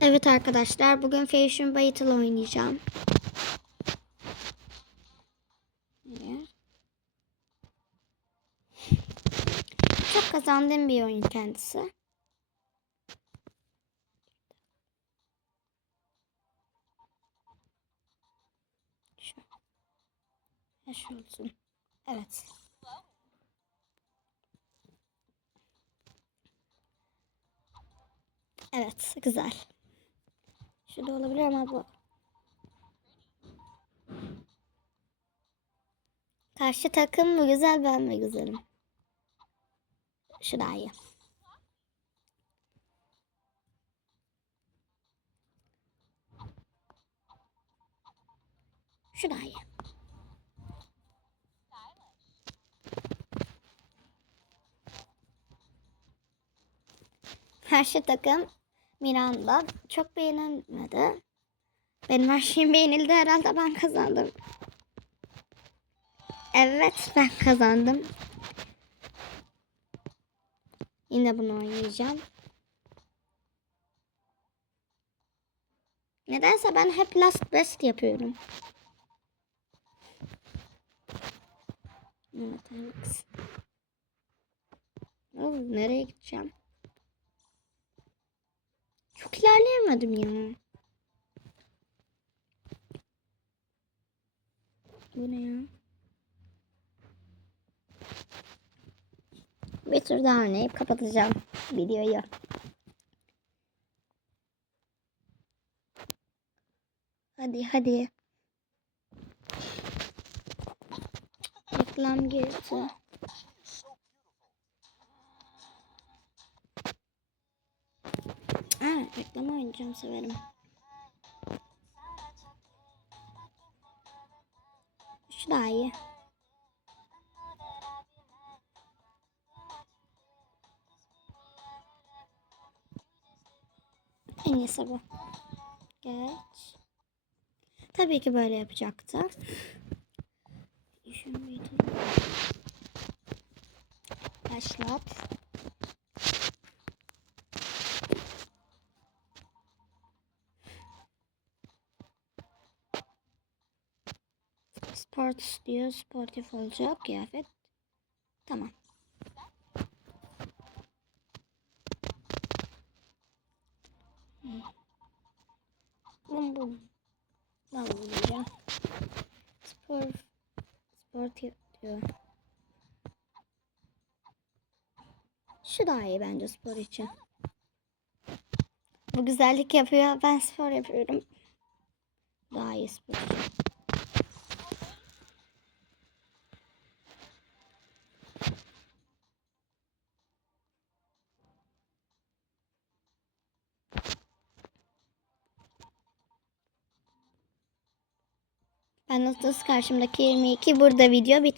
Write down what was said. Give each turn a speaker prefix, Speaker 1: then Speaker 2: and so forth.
Speaker 1: Evet arkadaşlar bugün Fashion Battle oynayacağım. Çok kazandığım bir oyun kendisi. Şu olsun. Evet. Evet, güzel. Şurada olabilir ama bu. Karşı takım mı güzel ben mi güzelim? Şu daha iyi. Şu daha iyi. Karşı takım Miranda çok beğenilmedi. Benim her şeyim beğenildi herhalde ben kazandım. Evet ben kazandım. Yine bunu oynayacağım. Nedense ben hep last best yapıyorum. Evet. Oh, nereye gideceğim? Çok ilerleyemedim ya. Bu ne ya? Bir tur daha oynayıp kapatacağım videoyu. Hadi hadi. Reklam girdi. Ha, reklam oynayacağım severim. Şu daha iyi. En iyisi bu. Geç. Tabii ki böyle yapacaktı. Başlat. Sports diyor. Sportif olacak kıyafet. Tamam. Bum bum. Ben bulacağım. Spor. Sportif diyor. Şu daha iyi bence spor için. Bu güzellik yapıyor. Ben spor yapıyorum. Daha iyi spor Ben nasıl karşımdaki 22 burada video bitmiş.